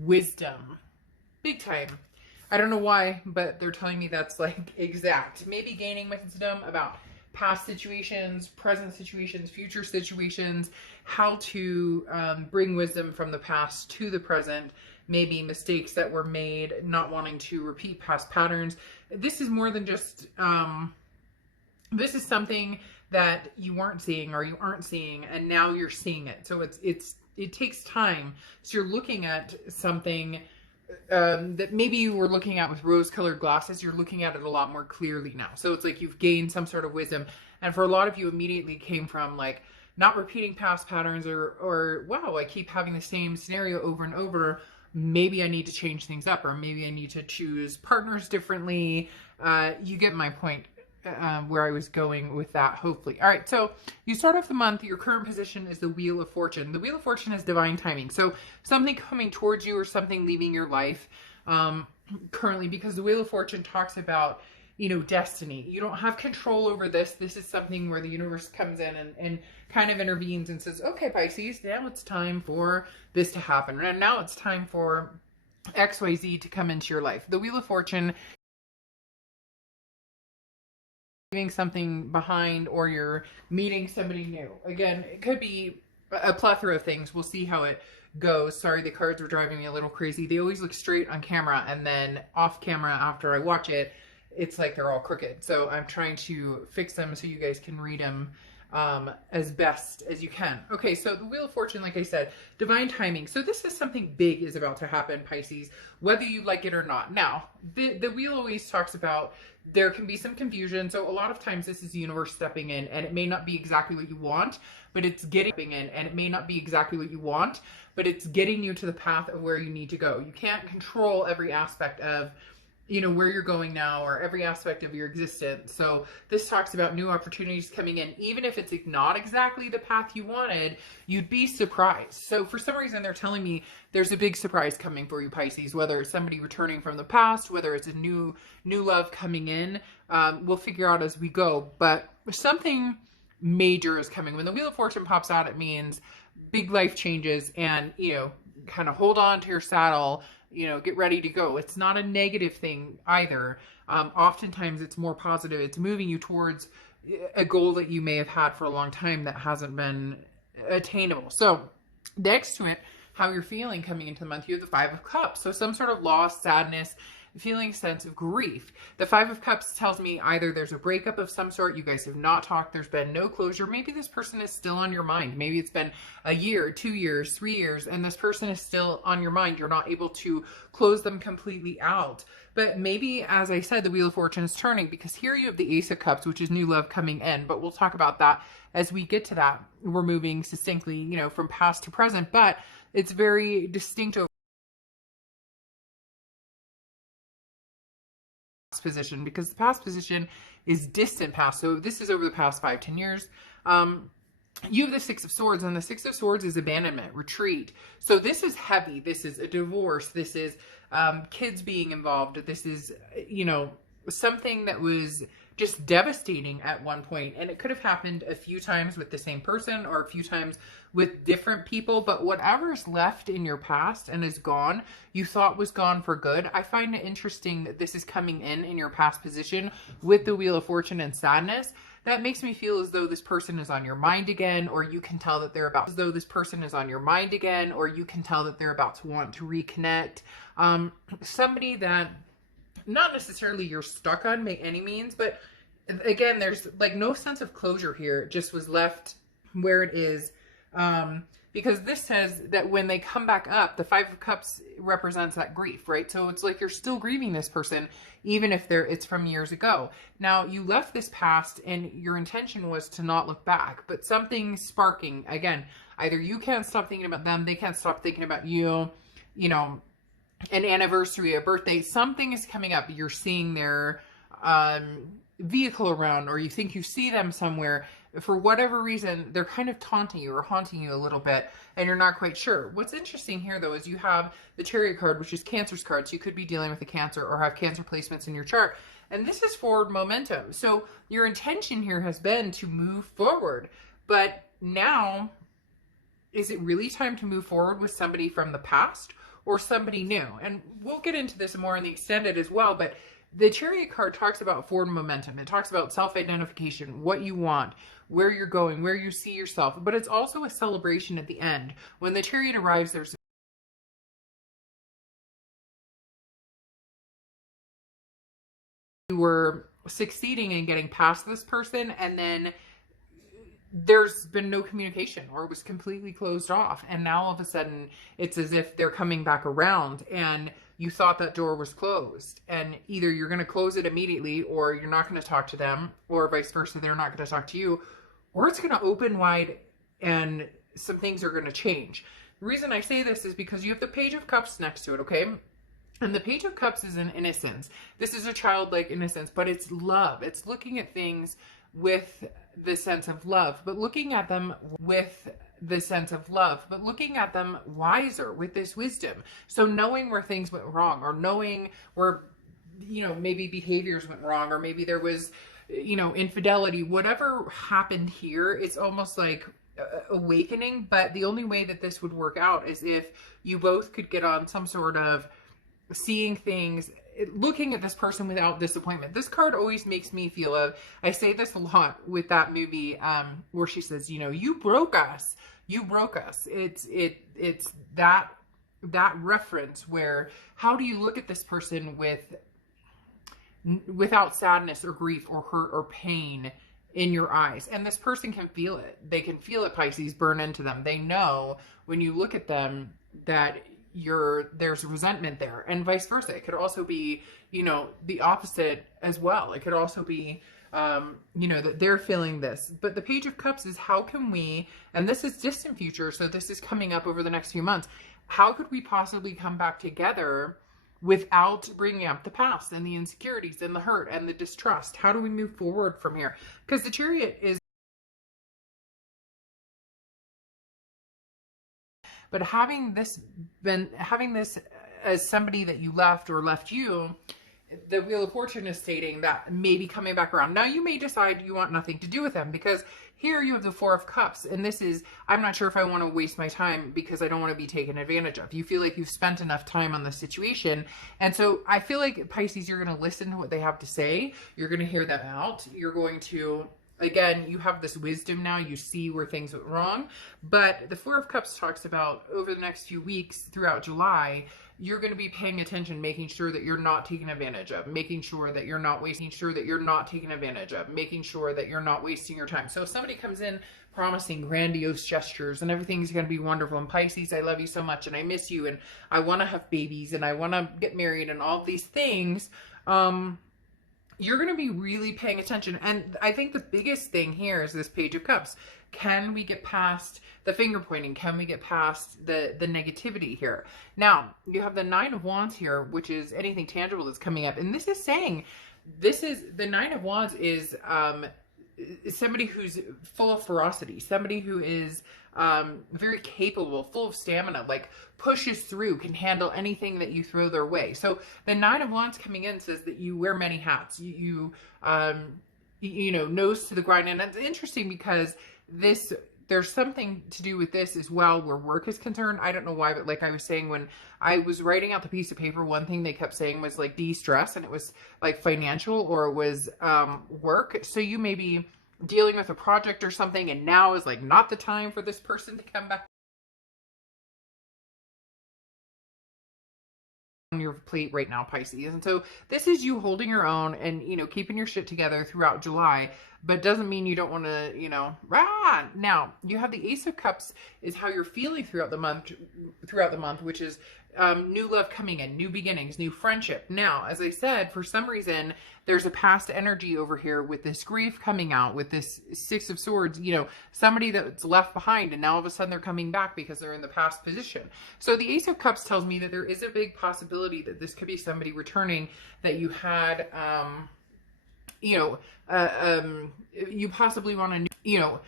wisdom. Big time. I don't know why, but they're telling me that's like exact. Maybe gaining wisdom about past situations, present situations, future situations, how to bring wisdom from the past to the present, maybe mistakes that were made, not wanting to repeat past patterns. This is more than just, this is something that you weren't seeing or you aren't seeing, and now you're seeing it. So it takes time. So you're looking at something that maybe you were looking at with rose-colored glasses. You're looking at it a lot more clearly now. So it's like you've gained some sort of wisdom. And for a lot of you, immediately came from like not repeating past patterns or wow, I keep having the same scenario over and over. Maybe I need to change things up, or maybe I need to choose partners differently. You get my point. Where I was going with that, hopefully. All right, so you start off the month. Your current position is the Wheel of Fortune. The Wheel of Fortune is divine timing. So something coming towards you or something leaving your life currently, because the Wheel of Fortune talks about, you know, destiny. You don't have control over this. This is something where the universe comes in and kind of intervenes and says, okay, Pisces, now it's time for this to happen. And now it's time for XYZ to come into your life. The Wheel of Fortune, leaving something behind, or you're meeting somebody new. Again, it could be a plethora of things. We'll see how it goes. Sorry, the cards were driving me a little crazy. They always look straight on camera, and then off camera after I watch it, it's like they're all crooked. So I'm trying to fix them so you guys can read them as best as you can. Okay, so the Wheel of Fortune, like I said, divine timing. So this is something big is about to happen, Pisces, whether you like it or not. Now, the wheel always talks about there can be some confusion. So a lot of times this is the universe stepping in, and it may not be exactly what you want, but it's getting in, and it may not be exactly what you want, but it's getting you to the path of where you need to go. You can't control every aspect of, you know, where you're going now, or every aspect of your existence. So this talks about new opportunities coming in. Even if it's not exactly the path you wanted, you'd be surprised. So for some reason, they're telling me there's a big surprise coming for you, Pisces, whether it's somebody returning from the past, whether it's a new love coming in. We'll figure out as we go, but something major is coming. When the Wheel of Fortune pops out, it means big life changes, and, you know, kind of hold on to your saddle, you know, get ready to go. It's not a negative thing either. Oftentimes it's more positive. It's moving you towards a goal that you may have had for a long time that hasn't been attainable. So next to it, how you're feeling coming into the month, you have the Five of Cups. So some sort of loss, sadness, feeling a sense of grief. The Five of Cups tells me either there's a breakup of some sort, you guys have not talked, there's been no closure, maybe this person is still on your mind, maybe it's been a year, 2 years, 3 years, and this person is still on your mind. You're not able to close them completely out. But maybe, as I said, the Wheel of Fortune is turning, because here you have the Ace of Cups, which is new love coming in, but we'll talk about that as we get to that. We're moving succinctly, you know, from past to present, but it's very distinct over position, because the past position is distant past. So this is over the past 5-10 years. You have the Six of Swords, and the Six of Swords is abandonment, retreat. So this is heavy. This is a divorce. This is kids being involved. This is, you know, something that was just devastating at one point. And it could have happened a few times with the same person, or a few times with different people. But whatever's left in your past and is gone, you thought was gone for good. I find it interesting that this is coming in your past position with the Wheel of Fortune and sadness. That makes me feel as though this person is on your mind again, or you can tell that they're about, as though this person is on your mind again, or you can tell that they're about to want to reconnect. Somebody that not necessarily you're stuck on by any means, but again, there's like no sense of closure here. It just was left where it is. Because this says that when they come back up, the Five of Cups represents that grief, right? So it's like you're still grieving this person, even if it's from years ago. Now, you left this past and your intention was to not look back, but something's sparking. Again, either you can't stop thinking about them, they can't stop thinking about you, you know, an anniversary, a birthday, something is coming up. You're seeing their vehicle around, or you think you see them somewhere. For whatever reason, they're kind of taunting you or haunting you a little bit, and you're not quite sure. What's interesting here, though, is you have the Chariot card, which is Cancer's card. So you could be dealing with a Cancer or have Cancer placements in your chart. And this is forward momentum. So your intention here has been to move forward. But now, is it really time to move forward with somebody from the past? or somebody new. And we'll get into this more in the extended as well, but the Chariot card talks about forward momentum. It talks about self-identification, what you want, where you're going, where you see yourself, but it's also a celebration at the end. When the Chariot arrives, there's you were succeeding in getting past this person, and then there's been no communication, or it was completely closed off, and now all of a sudden it's as if they're coming back around, and you thought that door was closed, and either you're going to close it immediately, or you're not going to talk to them, or vice versa, they're not going to talk to you, or it's going to open wide and some things are going to change. The reason I say this is because you have the Page of Cups next to it, okay? And the Page of Cups is an innocence. This is a childlike innocence, but it's love. It's looking at things with the sense of love, but looking at them with the sense of love, but looking at them wiser with this wisdom. So knowing where things went wrong, or knowing where, you know, maybe behaviors went wrong, or maybe there was, you know, infidelity, whatever happened here, it's almost like awakening. But the only way that this would work out is if you both could get on some sort of seeing things, looking at this person without disappointment. This card always makes me feel I say this a lot with that movie where she says, you know, you broke us. It's that reference where, how do you look at this person without sadness or grief or hurt or pain in your eyes? And this person can feel it. They can feel it, Pisces, burn into them. They know when you look at them that there's resentment there, and vice versa. It could also be, you know, the opposite as well. It could also be, you know, that they're feeling this. But the Page of Cups is, how can we, and this is distant future, so this is coming up over the next few months, how could we possibly come back together without bringing up the past and the insecurities and the hurt and the distrust? How do we move forward from here? Because the Chariot is, but having this as somebody that you left or left you, the Wheel of Fortune is stating that maybe coming back around. Now you may decide you want nothing to do with them, because here you have the Four of Cups, and this is, I'm not sure if I want to waste my time because I don't want to be taken advantage of. You feel like you've spent enough time on the situation, and so I feel like, Pisces, you're going to listen to what they have to say. You're going to hear them out. You're going to, again, you have this wisdom now. You see where things went wrong. But the Four of Cups talks about over the next few weeks throughout July, you're going to be paying attention, making sure that you're not taken advantage of, making sure that you're not wasting, taken advantage of, making sure that you're not wasting your time. So if somebody comes in promising grandiose gestures and everything's going to be wonderful, and Pisces, I love you so much and I miss you and I want to have babies and I want to get married and all these things, you're going to be really paying attention. And I think the biggest thing here is this Page of Cups. Can we get past the finger pointing? Can we get past the negativity here? Now, you have the Nine of Wands here, which is anything tangible that's coming up. And this is saying, the Nine of Wands is somebody who's full of ferocity, somebody who is very capable, full of stamina, like pushes through, can handle anything that you throw their way. So the Nine of Wands coming in says that you wear many hats. You know, nose to the grind. And it's interesting because there's something to do with this as well where work is concerned. I don't know why, but like I was saying, when I was writing out the piece of paper, one thing they kept saying was like de-stress, and it was like financial, or it was work. So you may be dealing with a project or something, and now is like not the time for this person to come back on your plate right now, Pisces. And so this is you holding your own and, you know, keeping your shit together throughout July, but doesn't mean you don't want to, you know, Now you have the Ace of Cups is how you're feeling throughout the month, which is new love coming in, new beginnings, new friendship. Now, as I said, for some reason, there's a past energy over here with this grief coming out, with this Six of Swords, you know, somebody that's left behind, and now all of a sudden they're coming back because they're in the past position. So the Ace of Cups tells me that there is a big possibility that this could be somebody returning that you had, you know, you possibly want a new, you know,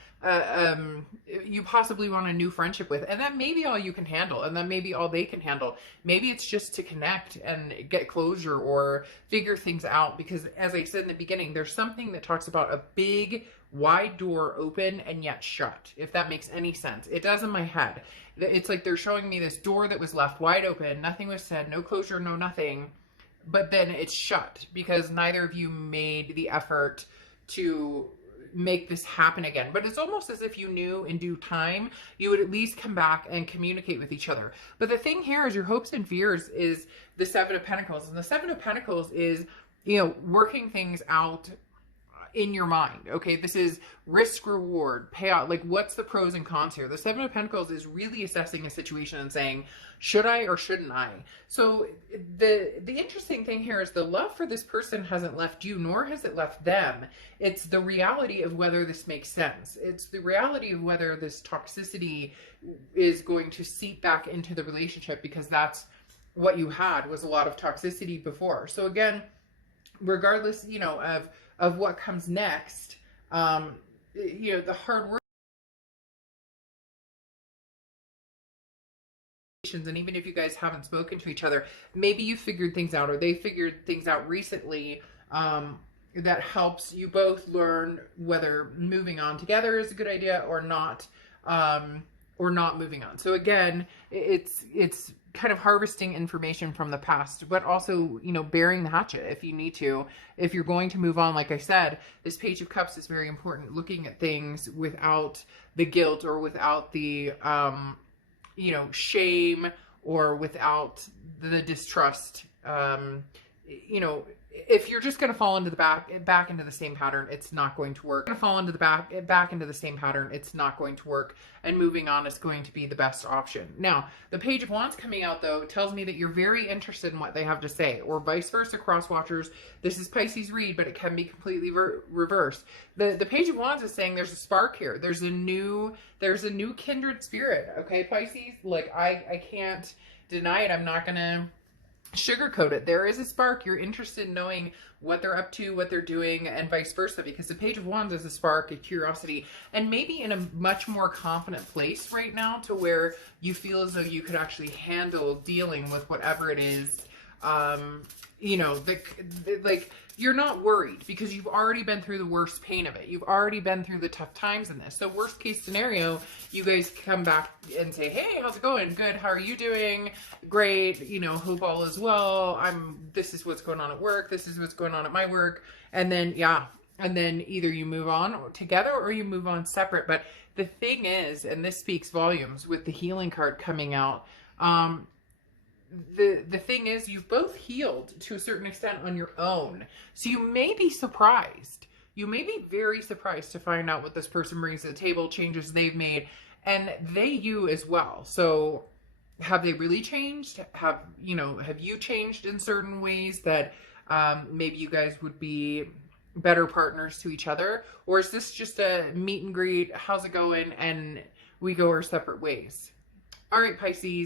you possibly want a new friendship with, and that may be all you can handle, and that may be all they can handle. Maybe it's just to connect and get closure or figure things out, because as I said in the beginning, there's something that talks about a big wide door open and yet shut, if that makes any sense. It does in my head. It's like they're showing me this door that was left wide open. Nothing was said, no closure, no nothing. But then it's shut because neither of you made the effort to make this happen again. But it's almost as if you knew in due time you would at least come back and communicate with each other. But the thing here is your hopes and fears is the Seven of Pentacles. And the Seven of Pentacles is, you know, working things out in your mind. Okay, this is risk reward payout. Like, what's the pros and cons here? The Seven of Pentacles is really assessing a situation and saying, should I or shouldn't I? So the interesting thing here is the love for this person hasn't left you, nor has it left them. It's the reality of whether this makes sense. It's the reality of whether this toxicity is going to seep back into the relationship, because that's what you had, was a lot of toxicity before. So again, regardless, you know, of what comes next, you know, the hard work, and even if you guys haven't spoken to each other, maybe you figured things out, or they figured things out recently, that helps you both learn whether moving on together is a good idea or not moving on. So again, it's kind of harvesting information from the past, but also, you know, bearing the hatchet if you need to. If you're going to move on, like I said, this Page of Cups is very important, looking at things without the guilt or without the, you know, shame, or without the distrust. You know, if you're just going to fall into the back into the same pattern, it's not going to work. Going to fall into the back into the same pattern, it's not going to work. And moving on is going to be the best option. Now, the Page of Wands coming out, though, tells me that you're very interested in what they have to say, or vice versa, cross watchers. This is Pisces read, but it can be completely reversed. The Page of Wands is saying there's a spark here. There's a new kindred spirit. Okay, Pisces, like I can't deny it. I'm not gonna sugarcoat it. There is a spark. You're interested in knowing what they're up to, what they're doing, and vice versa, because the Page of Wands is a spark, a curiosity, and maybe in a much more confident place right now, to where you feel as though you could actually handle dealing with whatever it is. You know, like, you're not worried because you've already been through the worst pain of it. You've already been through the tough times in this. So worst case scenario, you guys come back and say, hey, how's it going? Good. How are you doing? Great. You know, hope all is well. This is what's going on at work. This is what's going on at my work. And then, yeah. And then either you move on together or you move on separate. But the thing is, and this speaks volumes with the healing card coming out, the thing is, you've both healed to a certain extent on your own. So you may be surprised. You may be very surprised to find out what this person brings to the table, changes they've made, and you as well. So have they really changed? Have you changed in certain ways that maybe you guys would be better partners to each other? Or is this just a meet and greet, how's it going, and we go our separate ways? All right, Pisces.